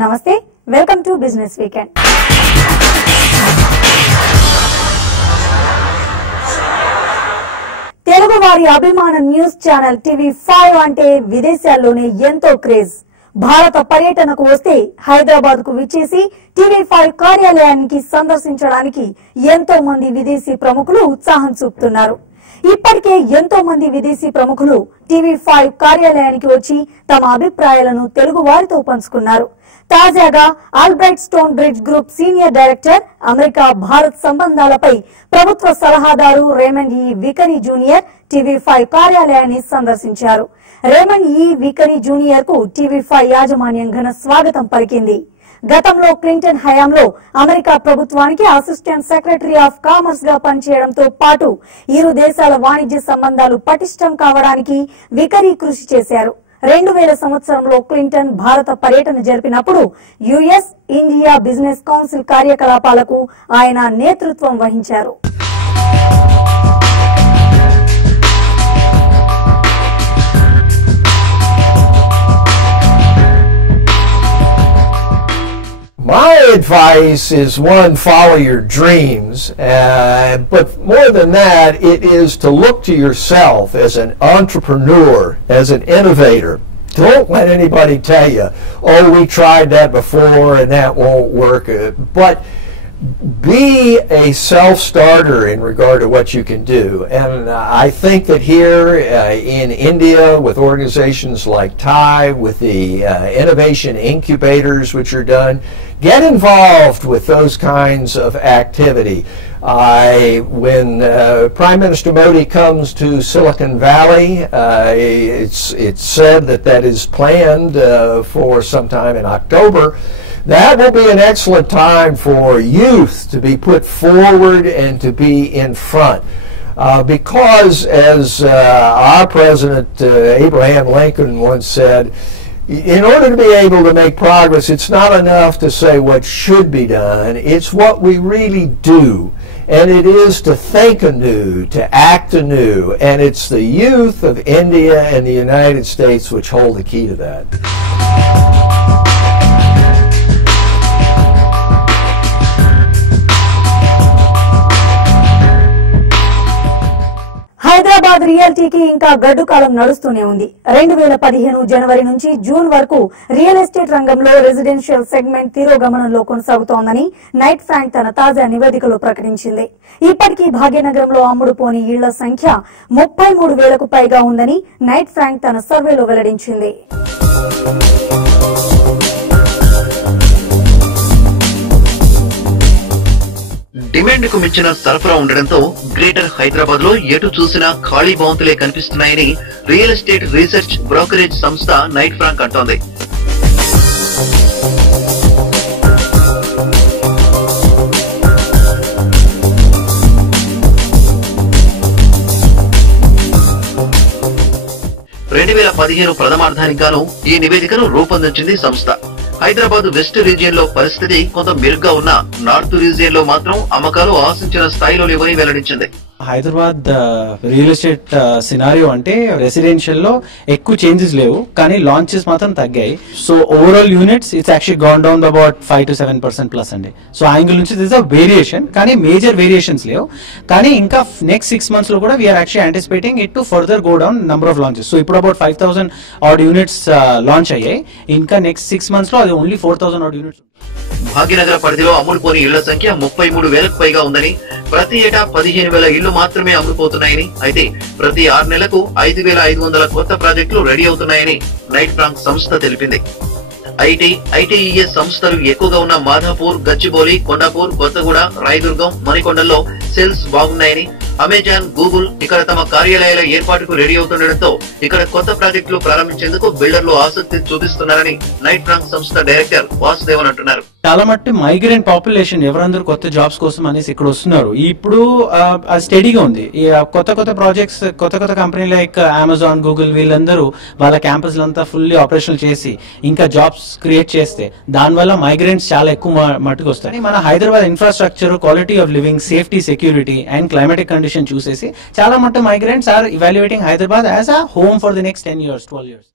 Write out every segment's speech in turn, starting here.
నమస్తే, welcome to business weekend. Telugu వారి అభిమాన న్యూస్ ఛానల్ టీవీ5 అంటే విదేశాల్లోనే ఎంతో క్రేజ్. భారత పర్యటనకు వస్తే హైదరాబాద్ కు విచ్చేసి టీవీ5 కార్యాలయానికి సందర్శించడానికి ఎంతో మంది విదేశీ ప్రముఖులు ఉత్సాహం చూపుతున్నారు. ఇప్పటికే ఎంతో మంది విదేశీ ప్రముఖులు టీవీ5 కార్యాలయానికి వచ్చి తమ అభిప్రాయాలను తెలుగు వారితో పంచుకున్నారు. తాజాగా Albright stone bridge group senior director, America Bharat సంబంధాలపై ప్రభుత్వ సలహాదారు రేమండ్ ఈ వికరీ జూనియర్ టీవీ5 కార్యాలయాన్ని సందర్శించారు. రేమండ్ ఈ వికరీ జూనియర్ కు టీవీ5 యాజమాన్యం ఘన స్వాగతం పలికింది. గతంలో క్లింటన్ హయాంలో అమెరికా ప్రభుత్వానికి అసిస్టెంట్ సెక్రటరీ ఆఫ్ కామర్స్ గా పనిచేయడంతో పాటు ఇరు దేశాల వాణిజ్య సంబంధాలు పటిష్టం కావడానికి వికరీ కృషి చేశారు. 2000 సంవత్సరంలో క్లింటన్ భారత పర్యటన జరిపినప్పుడు యుఎస్ ఇండియా బిజినెస్ కౌన్సిల్ కార్యకలాపాలకు ఆయన నేతృత్వం వహించారు. My advice is, one, follow your dreams, but more than that, it is to look to yourself as an entrepreneur, as an innovator. Don't let anybody tell you, oh, we tried that before and that won't work. But be a self-starter in regard to what you can do. And I think that here in India, with organizations like TIE, with the innovation incubators which are done, get involved with those kinds of activity. When Prime Minister Modi comes to Silicon Valley, it's said that that is planned for sometime in October. That will be an excellent time for youth to be put forward and to be in front. Because as our President Abraham Lincoln once said, in order to be able to make progress, it's not enough to say what should be done, it's what we really do. And it is to think anew, to act anew. And it's the youth of India and the United States which hold the key to that. Hyderabad రియాలిటీకి ఇంకా గడ్డు కాలం నడుస్తూనే ఉంది. 2015 జనవరి నుంచి June వరకు real estate రంగంలో residential segment తిరోగమనంలో కొనసాగుతోందని Knight Frank తన తాజా నివేదికలో ప్రకటించింది. ఇప్పటికీ భాగ్యనగరంలో అమ్ముడుపోని ఇళ్ల సంఖ్య 33,000కు పైగా ఉందని నైట్ ఫ్రాంక్ తన సర్వేలో వెల్లడించింది. డిమాండ్ కు మించిన సరఫరా ఉండడంతో గ్రేటర్ హైదరాబాద్ లో ఎటు చూసినా ఖాళీ భవంతులే కనిపిస్తున్నాయని రియల్ ఎస్టేట్ రీసెర్చ్ బ్రోకరేజ్ సంస్థ నైట్ ఫ్రాంక్ అంటోంది. ప్రథమార్థానికి గాను ఈ నివేదికను రూపొందించింది సంస్థ. హైదరాబాద్ వెస్ట్ రీజియన్ లో పరిస్థితి కొంత మెరుగ్గా ఉన్న నార్త్ రీజియన్ లో మాత్రం అమ్మకాలు ఆశించిన స్థాయిలో లేవని వెల్లడించింది. హైదరాబాద్ రియల్ ఎస్టేట్ సినారియో అంటే రెసిడెన్షియల్ లో ఎక్కువ చేంజెస్ లేవు, కానీ లాంచెస్ మాత్రం తగ్గాయి. So overall units it's actually gone down about 5 to 7% plus అండి. సో ఆ యాంగిల్ నుంచి దిస్ అ వేరియేషన్, కానీ మేజర్ వేరియేషన్స్ లేవు. కానీ ఇంకా నెక్స్ట్ 6 months లో కూడా we're actually anticipating it to further go down number of launches. So ఇప్పుడు అబౌట్ 5,000 ఆడ్ యూనిట్స్ లాంచ్ అయ్యాయి. ఇంకా నెక్స్ట్ 6 months లో అది ఓన్లీ 4,000 ఆడ్ యూనిట్స్. భాగ్యనగర పరిధిలో అమ్ముడుపోని ఇళ్ల సంఖ్య 33,000కు పైగా ఉందని, ప్రతి ఏటా 15,000 ఇళ్లు మాత్రమే అమ్ముడుపోతున్నాయని, అయితే ప్రతి 6 నెలలకు 5,500 కొత్త ప్రాజెక్టులు రెడీ అవుతున్నాయని నైట్ ఫ్రాంక్ సంస్థ తెలిపింది. ఐటీఈఎస్ సంస్థలు ఎక్కువగా ఉన్న మాధాపూర్, గచ్చిబౌలి, కొండాపూర్, కొత్తగూడ, రాయదుర్గం, మణికొండల్లో సేల్స్ బాగున్నాయని, అమెజాన్, గూగుల్ ఇక్కడ తమ కార్యాలయాల ఏర్పాటుకు రెడీ అవుతుండటంతో ఇక్కడ కొత్త ప్రాజెక్టులు ప్రారంభించేందుకు బిల్డర్లు ఆసక్తి చూపిస్తున్నారని నైట్ ఫ్రాంక్ సంస్థ డైరెక్టర్ వాసుదేవన్ అంటున్నారు. చాలా మట్టి మైగ్రెంట్ పాపులేషన్ ఎవరందరూ కొత్త జాబ్స్ కోసం అనేసి ఇక్కడ వస్తున్నారు. ఇప్పుడు స్టడీగా ఉంది. కొత్త ప్రాజెక్ట్స్, కొత్త కంపెనీ లైక్ అమెజాన్, గూగుల్ వీళ్ళందరూ వాళ్ళ క్యాంపస్లంతా ఫుల్లీ ఆపరేషనల్ చేసి ఇంకా జాబ్స్ క్రియేట్ చేస్తే దానివల్ల మైగ్రెంట్స్ చాలా ఎక్కువ మట్టుకు వస్తాయి. మన Hyderabad infrastructure, quality of living, safety, security and climatic condition చూసేసి చాలా మటుకు migrants are evaluating Hyderabad as a home for the next 10 years 12 years.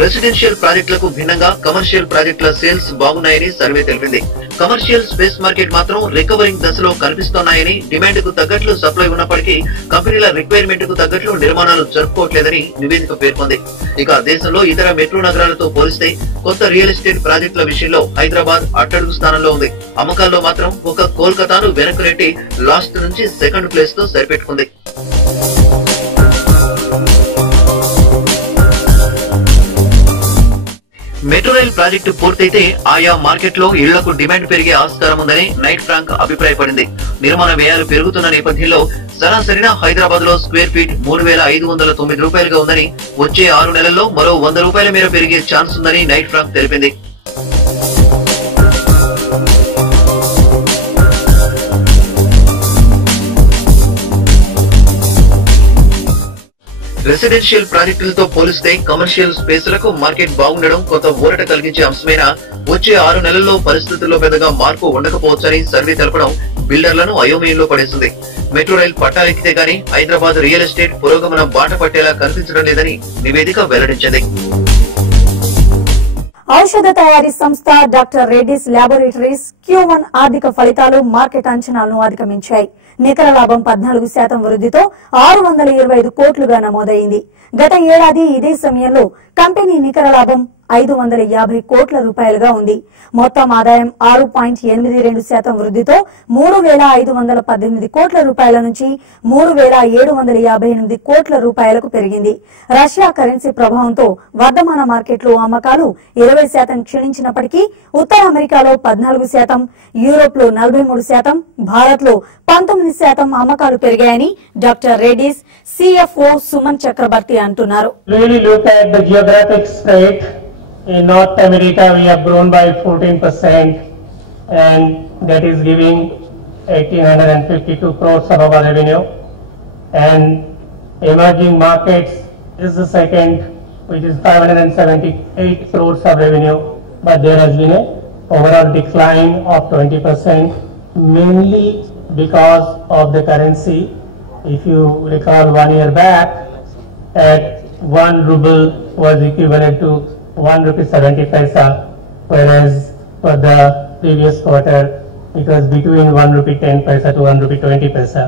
Residential ప్రాజెక్టులకు భిన్నంగా కమర్షియల్ ప్రాజెక్టుల సేల్స్ బాగున్నాయని సర్వే తెలిపింది. కమర్షియల్ స్పేస్ మార్కెట్ మాత్రం రికవరింగ్ దశలో కనిపిస్తున్నాయని, డిమాండ్ కు తగ్గట్లు సప్లై ఉన్నప్పటికీ కంపెనీల రిక్వైర్మెంట్ కు తగ్గట్లు నిర్మాణాలు జరుపుకోవట్లేదని నివేదిక పేర్కొంది. ఇక దేశంలో ఇతర మెట్రో నగరాలతో పోలిస్తే కొత్త రియల్ ఎస్టేట్ ప్రాజెక్టుల విషయంలో హైదరాబాద్ అట్టడుగు స్థానంలో ఉంది. అమ్మకాల్లో మాత్రం ఒక కోల్కతాను వెనక్కు నెట్టి లాస్ట్ నుంచి సెకండ్ ప్లేస్ తో సరిపెట్టుకుంది. మెట్రో రైల్ ప్రాజెక్టు పూర్తయితే ఆయా మార్కెట్ లో ఇళ్లకు డిమాండ్ పెరిగే ఆస్కారం ఉందని నైట్ ఫ్రాంక్ అభిప్రాయపడింది. నిర్మాణ వ్యయాలు పెరుగుతున్న నేపథ్యంలో సరాసరిన హైదరాబాద్ లో స్క్వేర్ ఫీట్ 3,509 రూపాయలుగా ఉందని, వచ్చే 6 నెలల్లో మరో 100 రూపాయల మేర పెరిగే ఛాన్స్ ఉందని నైట్ ఫ్రాంక్ తెలిపింది. రెసిడెన్షియల్ ప్రాజెక్టులతో పోలిస్తే కమర్షియల్ స్పేసులకు మార్కెట్ బాగుండడం కొంత ఊరట కలిగించే అంశమైనా వచ్చే 6 నెలల్లో పరిస్థితుల్లో పెద్దగా మార్పు ఉండకపోవచ్చని సర్వే తెలపడం బిల్డర్లను అయోమయంలో పడేసింది. మెట్రో రైల్ పట్టాలెక్కితే గానీ హైదరాబాద్ రియల్ ఎస్టేట్ పురోగమనం బాట పట్టేలా కనిపించడం లేదని నివేదిక వెల్లడించింది. ఔషధ తయారీ సంస్థ డాక్టర్ రెడ్డిస్ ల్యాబొరేటరీస్ Q1 ఆర్థిక ఫలితాలు మార్కెట్ అంచనాలను అధిగమించాయి. నికర లాభం 14% వృద్ధితో 625 కోట్లుగా నమోదైంది. గత ఏడాది ఇదే సమయంలో కంపెనీ నికర లాభం 550 కోట్ల రూపాయలుగా ఉంది. మొత్తం ఆదాయం 6.82% వృద్ధితో 3,518 కోట్ల రూపాయల నుంచి 3,758 కోట్ల రూపాయలకు పెరిగింది. రష్యా కరెన్సీ ప్రభావంతో వర్ధమాన మార్కెట్లో అమ్మకాలు 20% క్షీణించినప్పటికీ ఉత్తర అమెరికాలో 14%, యూరోప్ లో 43%, భారత్ లో 19% అమ్మకాలు పెరిగాయని డాక్టర్ రెడ్డిస్ CFO సుమన్ చక్రవర్తి అంటున్నారు. In North America, we have grown by 14%, and that is giving 1,852 crores of our revenue. And emerging markets is the second, which is 578 crores of revenue. But there has been an overall decline of 20%, mainly because of the currency. If you recall 1 year back, at 1 ruble was equivalent to 1.70 rupee, whereas for the previous quarter it was between 1.10 rupee to 1.20 rupee.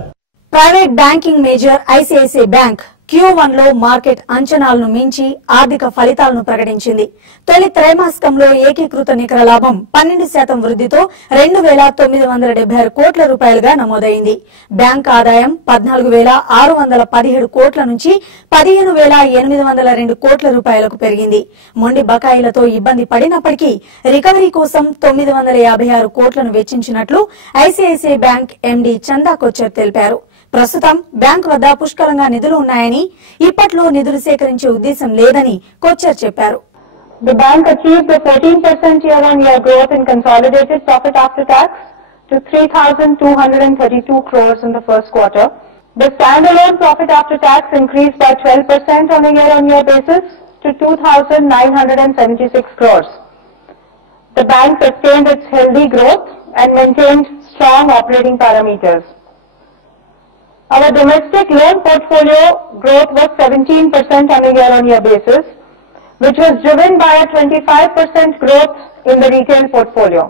Private banking major ICICI bank Q1 లో market అంచనాలను మించి ఆర్థిక ఫలితాలను ప్రకటించింది. తొలి త్రైమాసికంలో ఏకీకృత నికర లాభం 12% వృద్ధితో 2,976 కోట్ల రూపాయలుగా నమోదైంది. బ్యాంక్ ఆదాయం 14,617 కోట్ల నుంచి 15,802 కోట్ల రూపాయలకు పెరిగింది. మొండి బకాయిలతో ఇబ్బంది పడినప్పటికీ రికవరీ కోసం 956 కోట్లను వెచ్చించినట్లు ICICI బ్యాంక్ MD చందా కొచ్చర్ తెలిపారు. ప్రస్తుతం బ్యాంక్ వద్ద పుష్కలంగా నిధులు ఉన్నాయని, ఇప్పట్లో నిధులు సేకరించే ఉద్దేశం లేదని కొచ్చర్ చెప్పారు. The bank achieved a 14% year-on-year growth in consolidated profit after tax to 3,232 crores in the first quarter. The standalone profit after tax increased by 12% on a year-on-year basis to 2,976 crores. The bank sustained its healthy growth and maintained strong operating parameters. Our domestic loan portfolio growth was 17% on a year-on-year basis, which was driven by a 25% growth in the retail portfolio.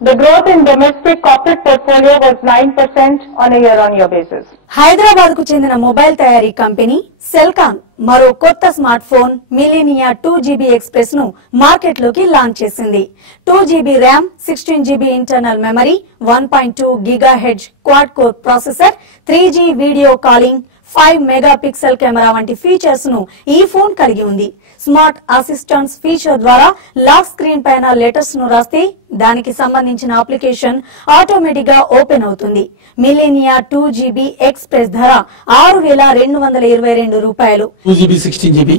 The growth in domestic corporate portfolio was 9% on a year-on-year basis. Hyderabad కు చెందిన mobile తయారీ company Celkon మరో కొత్త smart phone మిలీనియా 2GB express ను market లోకి launch చేసింది. 2GB RAM, 16GB internal memory, 1.2 GHz quad core processor, 3G video calling, 5 megapixel camera వంటి features ను ఈ ఫోన్ కలిగి ఉంది. స్మార్ట్ అసిస్టెంట్స్ ఫీచర్ ద్వారా లాక్ స్క్రీన్ పైన లెటర్స్ ను రాస్తే దానికి సంబంధించిన అప్లికేషన్ ఆటోమేటిక్ గా ఓపెన్ అవుతుంది. మిలీనియా 2GB ఎక్స్ప్రెస్ ధర 6,222 రూపాయలు. 2GB 16GB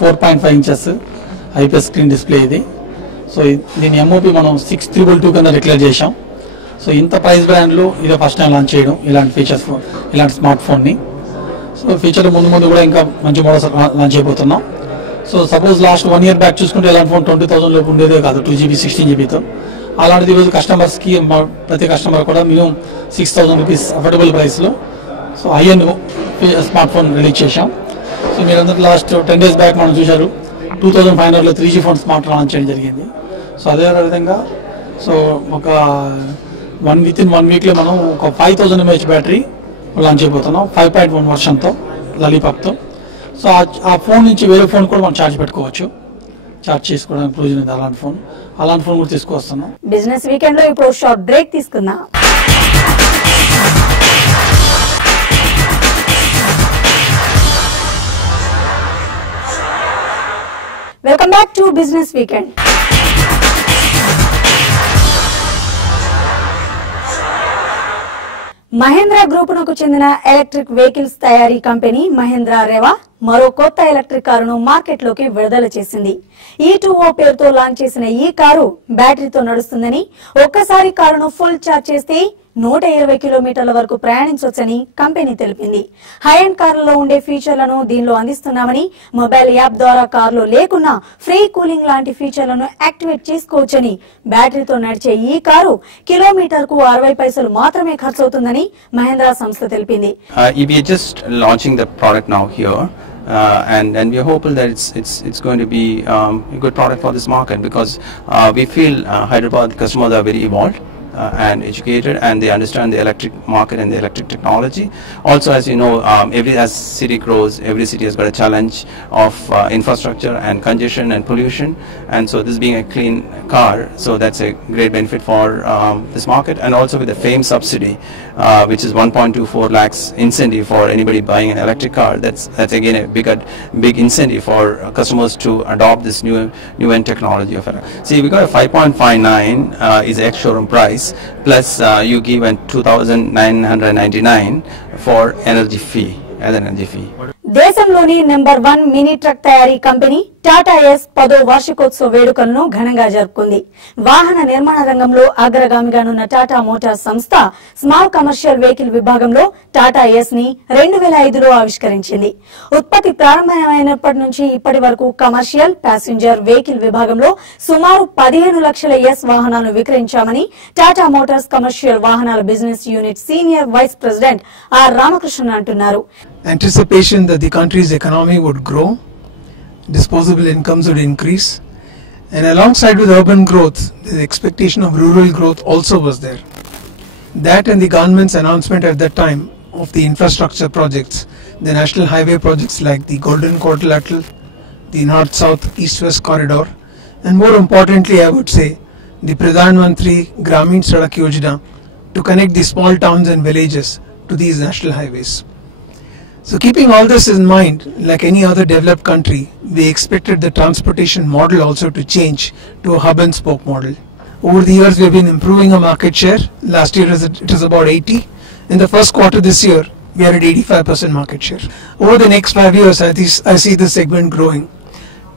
4.5 inches IPS screen display ఇది. సో దీని MOP మనం 6,322 కింద డిక్లేర్ చేశాం. సో ఇంత ప్రైస్ బ్రాండ్ లో ఇదే ఫస్ట్ టైం లాంచ్ చేయడం ఇలాంటి ఫీచర్స్, ఇలాంటి స్మార్ట్ ఫోన్ ని. సో ఫీచర్లు ముందు కూడా ఇంకా మంచి మోడల్స్ లాంచ్ అయిపోతున్నాం. So suppose last 1 year back చూసుకుంటే ఇలాంటి ఫోన్ 20,000 లోపు ఉండేదే కాదు 2GB 16GBతో. అలాంటిది ఈరోజు కస్టమర్స్కి ప్రతి కస్టమర్ కూడా మినిమం 6,000 రూపీస్ అఫోర్డబుల్ ప్రైస్లో so IN smart phone release చేశాం. సో మీరందరూ లాస్ట్ 10 days బ్యాక్ మనం చూశారు 2500లో 3G ఫోన్ స్మార్ట్ లాంచ్ చేయడం జరిగింది. సో అదే విధంగా సో ఒక విత్ ఇన్ 1 weekలో మనం ఒక 5000 mAh బ్యాటరీ లాంచ్ అయిపోతున్నాం 5.1 వర్షన్తో లాలీపాప్తో. సో ఆ ఫోన్ నుంచి వేరే ఫోన్ కూడా మనం ఛార్జ్ పెట్టుకోవచ్చు, ఛార్జ్ చేసుకోవడానికి ప్రయోజనం ఉంది. అలాంటి ఫోన్ కూడా తీసుకొస్తున్నాం. బిజినెస్ వీకెండ్ లో ఇప్పుడు షార్ట్ బ్రేక్ తీసుకుందాం. Welcome back to business weekend. Mahindra గ్రూపునకు చెందిన ఎలక్ట్రిక్ వెహికల్స్ తయారీ కంపెనీ మహేంద్ర రెవా మరో కొత్త ఎలక్ట్రిక్ కారును మార్కెట్లోకి విడుదల చేసింది. E2O పేరుతో లాంచ్ చేసిన ఈ కారు బ్యాటరీతో నడుస్తుందని, ఒక్కసారి కారును ఫుల్ ఛార్జ్ చేస్తే 120 కిలోమీటర్ల వరకు ప్రయాణించవచ్చని కంపెనీ తెలిపింది. హై అండ్ కార్లలో ఉండే ఫీచర్లను దీనిలో అందిస్తున్నామని, మొబైల్ యాప్ ద్వారా కారులో లేకున్నా ఫ్రీ కూలింగ్ లాంటి ఫీచర్లను యాక్టివేట్ చేసుకోవచ్చని, బ్యాటరీతో నడిచే ఈ కారు కిలోమీటర్కు 60 పైసలు మాత్రమే ఖర్చవుతుందని మహేంద్ర సంస్థ తెలిపింది. We are just launching the product now here. And we are hopeful that it's going to be a good product for this market, because we feel Hyderabad customers are very evolved and educated, and they understand the electric market and the electric technology. Also, as you know, as city grows, every city has got a challenge of infrastructure and congestion and pollution, and so this being a clean car, so that's a great benefit for this market. And also with the FAME subsidy, which is 1.24 lakhs incentive for anybody buying an electric car, that's again a big incentive for customers to adopt this new end technology of it. See, we got a 5.59 is ex-showroom price, plus you give a 2,999 for energy fee, as an energy fee. దేశంలోని number 1 mini truck తయారీ company Tata yes 10వ వార్షికోత్సవ వేడుకలను ఘనంగా జరుపుకుంది. వాహన నిర్మాణ రంగంలో అగ్రగామిగానున్న Tata Motors సంస్థ స్మాల్ కమర్షియల్ వెహికల్ విభాగంలో టాటా ఎస్ ని 2005లో ఆవిష్కరించింది. ఉత్పత్తి ప్రారంభమైనప్పటి నుంచి ఇప్పటి వరకు కమర్షియల్, ప్యాసింజర్ వెహికల్ విభాగంలో సుమారు 15 లక్షల ఎస్ వాహనాలను విక్రయించామని టాటా మోటార్స్ కమర్షియల్ వాహనాల business unit senior vice president R Ramakrishnan అంటున్నారు. Anticipation that the country's economy would grow, disposable incomes would increase, and alongside with urban growth, the expectation of rural growth also was there. That and the government's announcement at that time of the infrastructure projects, the national highway projects like the Golden Quadrilateral, the North-South East-West Corridor, and more importantly, I would say, the Pradhan Mantri Gramin Sadak Yojana to connect the small towns and villages to these national highways. So keeping all this in mind, like any other developed country, we expected the transportation model also to change to a hub and spoke model. Over the years we have been improving our market share. Last year it was about 80. In the first quarter this year, we are at 85% market share. Over the next 5 years, I see this segment growing.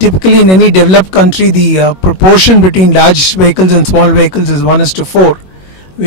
Typically in any developed country, the proportion between large vehicles and small vehicles is 1:4.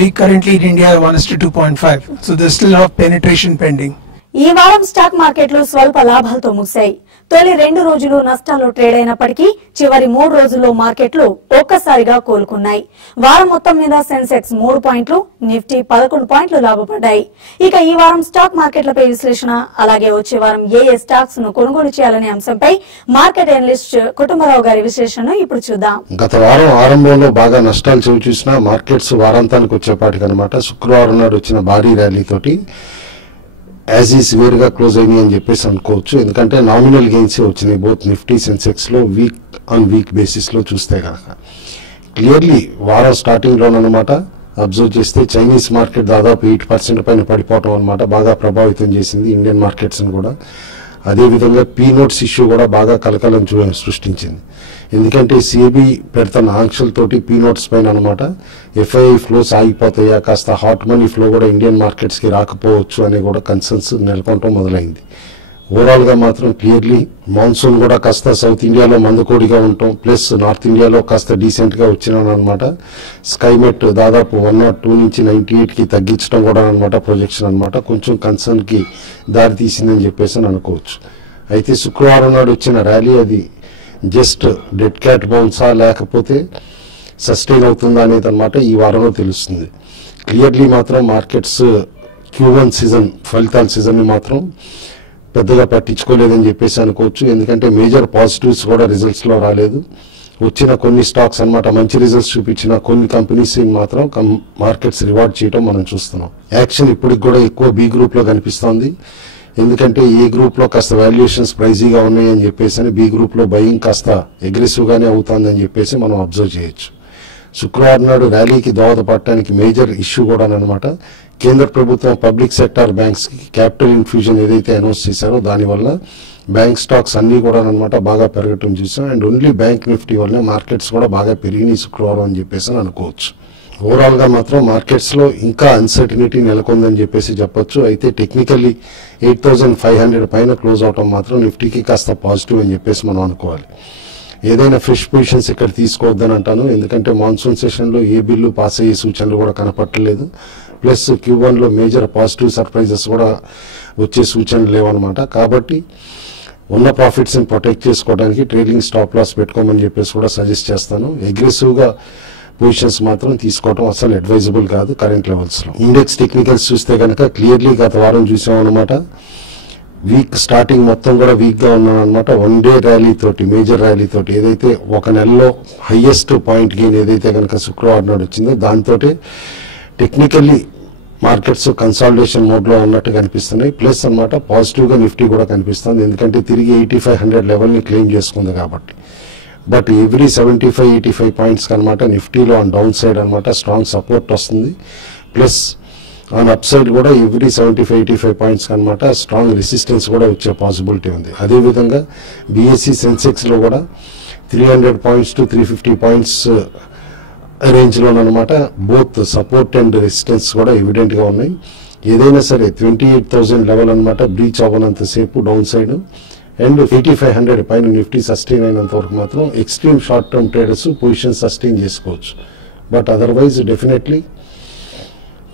We currently in India are 1:2.5. So there's still a lot of penetration pending. ఈ వారం stock మార్కెట్లు స్వల్ప లాభాలతో ముగిశాయి. తొలి 2 రోజులు నష్టాల్లో trade అయినప్పటికీ చివరి 3 రోజుల్లో మార్కెట్లు ఒక్కసారిగా కోలుకున్నాయి. వారం మొత్తం మీద సెన్సెక్స్ 3 పాయింట్లు, నిఫ్టీ 11 పాయింట్లు లాభపడ్డాయి. ఇక ఈ వారం స్టాక్ మార్కెట్లపై విశ్లేషణ, అలాగే వచ్చే వారం ఏ స్టాక్స్ ను కొనుగోలు చేయాలనే అంశంపై మార్కెట్ అనలిస్ట్ కుటుంబరావు గారి విశ్లేషణను ఇప్పుడు చూద్దాం. గత వారం ఆరంభంలో బాగా నష్టాలు చూసిన మార్కెట్స్ వారాంతానికి వచ్చేపాటికనమాట శుక్రవారం నాడు వచ్చిన భారీ ర్యాలీతోటి యాజ్ ఈ సివియర్గా క్లోజ్ అయినాయి అని చెప్పేసి అనుకోవచ్చు. ఎందుకంటే నామినల్ గెయిన్స్ వచ్చినాయి బోత్ నిఫ్టీ సెన్సెక్స్లో వీక్ ఆన్ వీక్ బేసిస్లో చూస్తే కనుక. క్లియర్లీ వారం స్టార్టింగ్లోనమాట అబ్జర్వ్ చేస్తే చైనీస్ మార్కెట్ దాదాపు 8% పైన పడిపోవటం అనమాట బాగా ప్రభావితం చేసింది ఇండియన్ మార్కెట్స్ని కూడా. అదేవిధంగా పీ నోట్స్ ఇష్యూ కూడా బాగా కలకలం సృష్టించింది. ఎందుకంటే సిఎబి పెడుతున్న ఆంక్షలతోటి పీ నోట్స్ పైన అనమాట ఎఫ్ఐఐ ఫ్లోస్ ఆగిపోతాయా, కాస్త హాట్ మనీ ఫ్లో కూడా ఇండియన్ మార్కెట్స్కి రాకపోవచ్చు అనే కూడా కన్సర్న్స్ నెలకొనడం మొదలైంది. ఓవరాల్గా మాత్రం క్లియర్లీ మాన్సూన్ కూడా కాస్త సౌత్ ఇండియాలో మందుకోడిగా ఉండటం, ప్లస్ నార్త్ ఇండియాలో కాస్త డీసెంట్గా వచ్చినానమాట. స్కైమెట్ దాదాపు 102 నుంచి 98కి తగ్గించడం కూడా అనమాట ప్రొజెక్షన్ అనమాట కొంచెం కన్సర్న్కి దారి తీసిందని చెప్పేసి అని అనుకోవచ్చు. అయితే శుక్రవారం నాడు వచ్చిన ర్యాలీ అది జస్ట్ డెడ్ క్యాట్ బౌన్సా లేకపోతే సస్టైన్ అవుతుందా అనేది అనమాట ఈ వారంలో తెలుస్తుంది. క్లియర్లీ మాత్రం మార్కెట్స్ Q1 సీజన్ ఫలితాల సీజన్ని మాత్రం పెద్దగా పట్టించుకోలేదని చెప్పేసి అనుకోవచ్చు. ఎందుకంటే మేజర్ పాజిటివ్స్ కూడా రిజల్ట్స్లో రాలేదు. వచ్చిన కొన్ని స్టాక్స్ అన్నమాట మంచి రిజల్ట్స్ చూపించిన కొన్ని కంపెనీస్ మాత్రం మార్కెట్స్ రివార్డ్ చేయడం మనం చూస్తున్నాం. యాక్షన్ ఇప్పటికి కూడా ఎక్కువ బి గ్రూప్లో కనిపిస్తోంది. ఎందుకంటే ఏ గ్రూప్లో కాస్త వాల్యుయేషన్స్ ప్రైజీగా ఉన్నాయని చెప్పేసి బి గ్రూప్లో బయింగ్ కాస్త అగ్రెసివ్గానే అవుతుందని చెప్పేసి మనం అబ్జర్వ్ చేయొచ్చు. శుక్రవారం నాడు ర్యాలీకి దోహదపడటానికి మేజర్ ఇష్యూ కూడా అనమాట కేంద్ర ప్రభుత్వం పబ్లిక్ సెక్టార్ బ్యాంక్స్కి క్యాపిటల్ ఇన్ఫ్యూజన్ ఏదైతే అనౌన్స్ చేశారో దానివల్ల బ్యాంక్ స్టాక్స్ అన్నీ కూడా అనమాట బాగా పెరగటం చూసాం. అండ్ ఓన్లీ బ్యాంక్ నిఫ్టీ వల్లనే మార్కెట్స్ కూడా బాగా పెరిగినాయి శుక్రవారం అని చెప్పేసి అనుకోవచ్చు. ఓవరాల్గా మాత్రం మార్కెట్స్లో ఇంకా అన్సర్టినిటీ నెలకొందని చెప్పేసి చెప్పొచ్చు. అయితే టెక్నికల్లీ 8,500 పైన క్లోజ్ అవటం మాత్రం నిఫ్టీకి కాస్త పాజిటివ్ అని చెప్పేసి మనం అనుకోవాలి. ఏదైనా ఫ్రెష్ పొజిషన్స్ ఇక్కడ తీసుకోవద్దని అంటాను. ఎందుకంటే మాన్సూన్ సెషన్లో ఏ బిల్లు పాస్ అయ్యే సూచనలు కూడా కనపట్టలేదు. ప్లస్ Q1లో మేజర్ పాజిటివ్ సర్ప్రైజెస్ కూడా వచ్చే సూచనలు లేవన్నమాట. కాబట్టి ఉన్న ప్రాఫిట్స్ని ప్రొటెక్ట్ చేసుకోవడానికి ట్రేడింగ్ స్టాప్ లాస్ పెట్టుకోమని చెప్పేసి కూడా సజెస్ట్ చేస్తాను. అగ్రెసివ్గా పొజిషన్స్ మాత్రం తీసుకోవడం అసలు అడ్వైజబుల్ కాదు కరెంట్ లెవెల్స్లో. ఇండెక్స్ టెక్నికల్స్ చూస్తే కనుక క్లియర్లీ గత వారం చూసామన్నమాట. వీక్ స్టార్టింగ్ మొత్తం కూడా వీక్గా ఉన్నామన్నమాట. 1 డే ర్యాలీ తోటి మేజర్ ర్యాలీ తోటి ఏదైతే ఒక నెలలో హైయెస్ట్ పాయింట్ గెయిన్ ఏదైతే కనుక శుక్రవారం నాడు వచ్చిందో దాంతో టెక్నికల్లీ మార్కెట్స్ కన్సాలిడేషన్ మోడ్లో ఉన్నట్టు కనిపిస్తున్నాయి. ప్లస్ అన్నమాట పాజిటివ్గా నిఫ్టీ కూడా కనిపిస్తుంది. ఎందుకంటే తిరిగి 8500 లెవెల్ని క్లెయిమ్ చేసుకుంది కాబట్టి. బట్ ఎవ్రీ 75-85 పాయింట్స్ అనమాట నిఫ్టీలో ఆన్ డౌన్ సైడ్ అనమాట స్ట్రాంగ్ సపోర్ట్ వస్తుంది. ప్లస్ ఆన్ అప్ సైడ్ కూడా ఎవ్రీ 75-85 పాయింట్స్ అనమాట స్ట్రాంగ్ రెసిస్టెన్స్ కూడా వచ్చే పాసిబిలిటీ ఉంది. అదేవిధంగా BSE సెన్సెక్స్లో కూడా 300 పాయింట్స్ టు 350 పాయింట్స్ రేంజ్లోనమాట బోత్ సపోర్ట్ అండ్ రెసిస్టెన్స్ కూడా ఎవిడెంట్గా ఉన్నాయి. ఏదైనా సరే 28,000 లెవెల్ అనమాట బ్రీచ్ అవ్వనంతసేపు డౌన్ సైడ్ అండ్ 8500 పైన నిఫ్టీ సస్టైన్ అయినంత వరకు మాత్రం extreme short term traders position sustain చేసుకోవచ్చు. బట్ అదర్వైజ్ డెఫినెట్లీ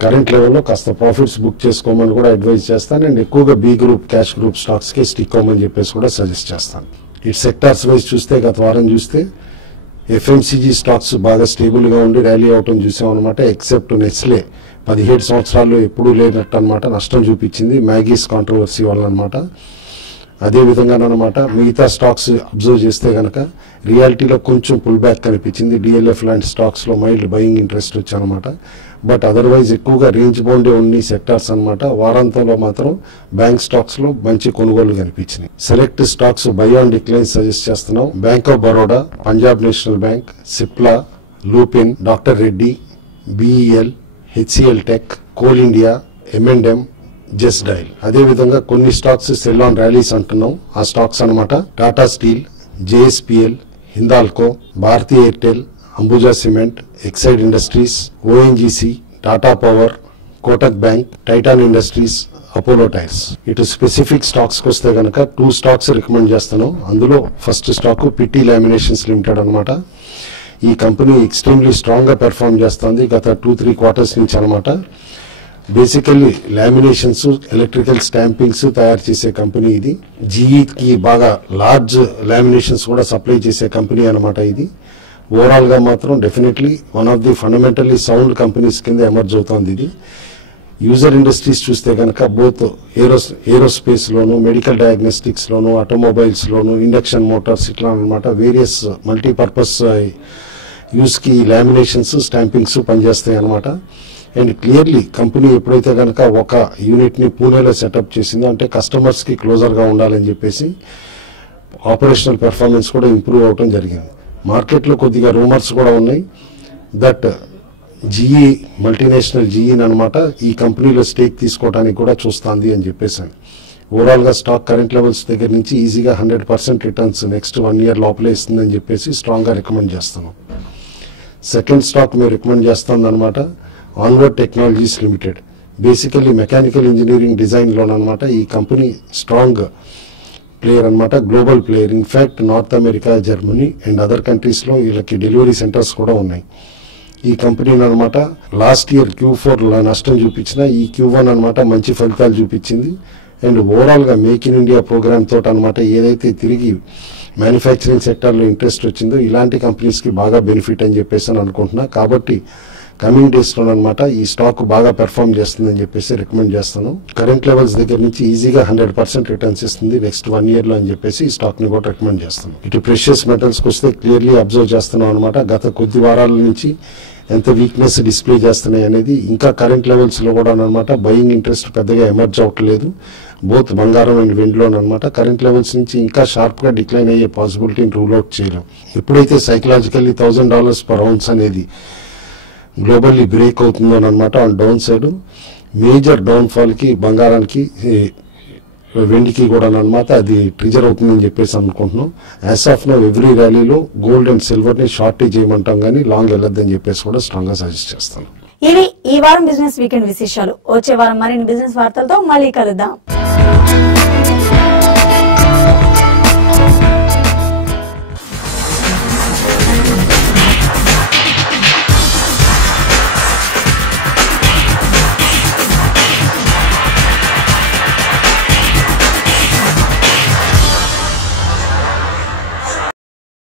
కరెంట్ లెవెల్లో కాస్త ప్రాఫిట్స్ బుక్ చేసుకోమని కూడా అడ్వైజ్ చేస్తాను. అండ్ ఎక్కువగా బి గ్రూప్ క్యాష్ గ్రూప్ స్టాక్స్కే స్టిక్ అవ్వమని చెప్పేసి కూడా సజెస్ట్ చేస్తాను. ఇటు సెక్టార్స్ వైజ్ చూస్తే గత వారం చూస్తే FMCG స్టాక్స్ బాగా స్టేబుల్గా ఉండి ర్యాలీ అవటం చూసామన్నమాట. ఎక్సెప్ట్ నెస్లే 17 సంవత్సరాల్లో ఎప్పుడూ లేనట్టు అనమాట నష్టం చూపించింది మ్యాగీస్ కాంట్రవర్సీ వల్ల అనమాట. అదేవిధంగానమాట మిగతా స్టాక్స్ అబ్జర్వ్ చేస్తే కనుక రియాలిటీలో కొంచెం పుల్ బ్యాక్ కనిపించింది. DLF లాంటి స్టాక్స్లో మైల్డ్ బయింగ్ ఇంట్రెస్ట్ వచ్చానమాట. బట్ అదర్వైజ్ ఎక్కువగా రేంజ్ బౌండే ఉన్న సెక్టార్స్ అనమాట. వారాంతంలో మాత్రం బ్యాంక్ స్టాక్స్లో మంచి కొనుగోలు కనిపించినాయి. Select stocks buy on decline suggest చేస్తున్నాం. Bank of Baroda, Punjab National Bank, Cipla, Lupin, doctor Reddy, BEL, HCL Tech, Coal India, M&M, Just Dial. అదేవిధంగా కొన్ని స్టాక్స్ సెల్ ఆన్ ర్యాలీస్ అంటున్నాం. ఆ స్టాక్స్ అనమాట Tata steel, JSPL, Hindalco, Bharti Airtel, Ambuja cement, Exide industries, ONGC, Tata power, Kotak bank, Titan industries, Apollo tyres. ఇటు specific స్టాక్స్కి వస్తే కనుక 2 stocks recommend చేస్తాను. అందులో first stock PT laminations limited అనమాట. ఈ కంపెనీ ఎక్స్ట్రీమ్లీ స్ట్రాంగ్గా పెర్ఫార్మ్ చేస్తుంది గత 2-3 క్వార్టర్స్ నుంచి అనమాట. బేసికల్లీ లామినేషన్స్, ఎలక్ట్రికల్ స్టాంపింగ్స్ తయారు చేసే కంపెనీ ఇది. GEకి బాగా లార్జ్ లామినేషన్స్ కూడా సప్లై చేసే కంపెనీ అనమాట ఇది. ఓవరాల్గా మాత్రం definitely one of the fundamentally sound companies కింద ఎమర్జ్ అవుతుంది ఇది. యూజర్ ఇండస్ట్రీస్ చూస్తే కనుక బోత్ ఏరోస్పేస్లోను, మెడికల్ డయాగ్నోస్టిక్స్లోను, ఆటోమొబైల్స్లోను, ఇండక్షన్ మోటార్స్ ఇట్లా అనమాట వేరియస్ మల్టీపర్పస్ యూస్కి లామినేషన్స్, స్టాంపింగ్స్ పనిచేస్తాయి అనమాట. అండ్ క్లియర్లీ కంపెనీ ఎప్పుడైతే కనుక ఒక యూనిట్ని పూణేలో సెటప్ చేసిందో అంటే కస్టమర్స్కి క్లోజర్గా ఉండాలని చెప్పేసి ఆపరేషనల్ పెర్ఫార్మెన్స్ కూడా ఇంప్రూవ్ అవడం జరిగింది. మార్కెట్లో కొద్దిగా రూమర్స్ కూడా ఉన్నాయి దట్ GE మల్టీనేషనల్ GE అనమాట ఈ కంపెనీలో స్టేక్ తీసుకోవడానికి కూడా చూస్తుంది అని చెప్పేసాను. ఓవరాల్గా స్టాక్ కరెంట్ లెవెల్స్ దగ్గర నుంచి ఈజీగా 100% రిటర్న్స్ నెక్స్ట్ 1 year లోపలే ఇస్తుందని చెప్పేసి స్ట్రాంగ్గా రికమెండ్ చేస్తున్నాం. సెకండ్ స్టాక్ మేము రికమెండ్ చేస్తుంది అనమాట Onward Technologies Limited. Basically mechanical engineering డిజైన్లోనమాట ఈ కంపెనీ స్ట్రాంగ్ ప్లేయర్ అనమాట, global player. In fact North America, Germany and other కంట్రీస్లో వీళ్ళకి డెలివరీ సెంటర్స్ కూడా ఉన్నాయి. ఈ కంపెనీని అనమాట లాస్ట్ ఇయర్ Q4 నష్టం చూపించిన ఈ Q1 అనమాట మంచి ఫలితాలు చూపించింది. అండ్ ఓవరాల్గా మేక్ ఇన్ ఇండియా ప్రోగ్రామ్ తోటి అనమాట ఏదైతే తిరిగి మ్యానుఫ్యాక్చరింగ్ సెక్టర్లో ఇంట్రెస్ట్ వచ్చిందో ఇలాంటి కంపెనీస్కి బాగా బెనిఫిట్ అని చెప్పేసి అని అనుకుంటున్నా. కాబట్టి కమింగ్ డేస్లో అనమాట ఈ స్టాక్ బాగా పెర్ఫామ్ చేస్తుందని చెప్పేసి రికమెండ్ చేస్తాను. కరెంట్ లెవెల్స్ దగ్గర నుంచి ఈజీగా 100% రిటర్న్స్ ఇస్తుంది నెక్స్ట్ 1 yearలో అని చెప్పేసి ఈ స్టాక్ని కూడా రికమెండ్ చేస్తాను. ఇటు ప్రెషియస్ మెటల్స్కి వస్తే క్లియర్లీ అబ్జర్వ్ చేస్తున్నాం అనమాట. గత కొద్ది వారాల నుంచి ఎంత వీక్నెస్ డిస్ప్లే చేస్తున్నాయి అనేది, ఇంకా కరెంట్ లెవెల్స్లో కూడా అనమాట బయింగ్ ఇంట్రెస్ట్ పెద్దగా ఎమర్జ్ అవ్వట్లేదు బోత్ బంగారం అండ్ వెండిలోనమాట. కరెంట్ లెవెల్స్ నుంచి ఇంకా షార్ప్గా డిక్లైన్ అయ్యే పాసిబిలిటీని రూల్ అవుట్ చేయలేం. ఎప్పుడైతే సైకలాజికల్లీ $1,000 per ounce అనేది గ్లోబల్లీ బ్రేక్ అవుతుందోనమాట ఆన్ డౌన్ సైడ్, మేజర్ డౌన్ఫాల్కి బంగారానికి వెండికి కూడా అనమాట అది ట్రిజర్ అవుతుందని చెప్పేసి అనుకుంటున్నాం. యాజ్ ఆఫ్ నో ఎవ్రీ ర్యాలీలో గోల్డ్ అండ్ సిల్వర్ని షార్టేజ్ చేయమంటాం కానీ లాంగ్ వెళ్ళొద్దని చెప్పేసి కూడా స్ట్రాంగ్గా సజెస్ట్ చేస్తాను. ఇవి ఈ వారం బిజినెస్ వీకెండ్ విశేషాలు. వచ్చే వారం మరిన్ని బిజినెస్ వార్తలతో మళ్ళీ కలుద్దాం.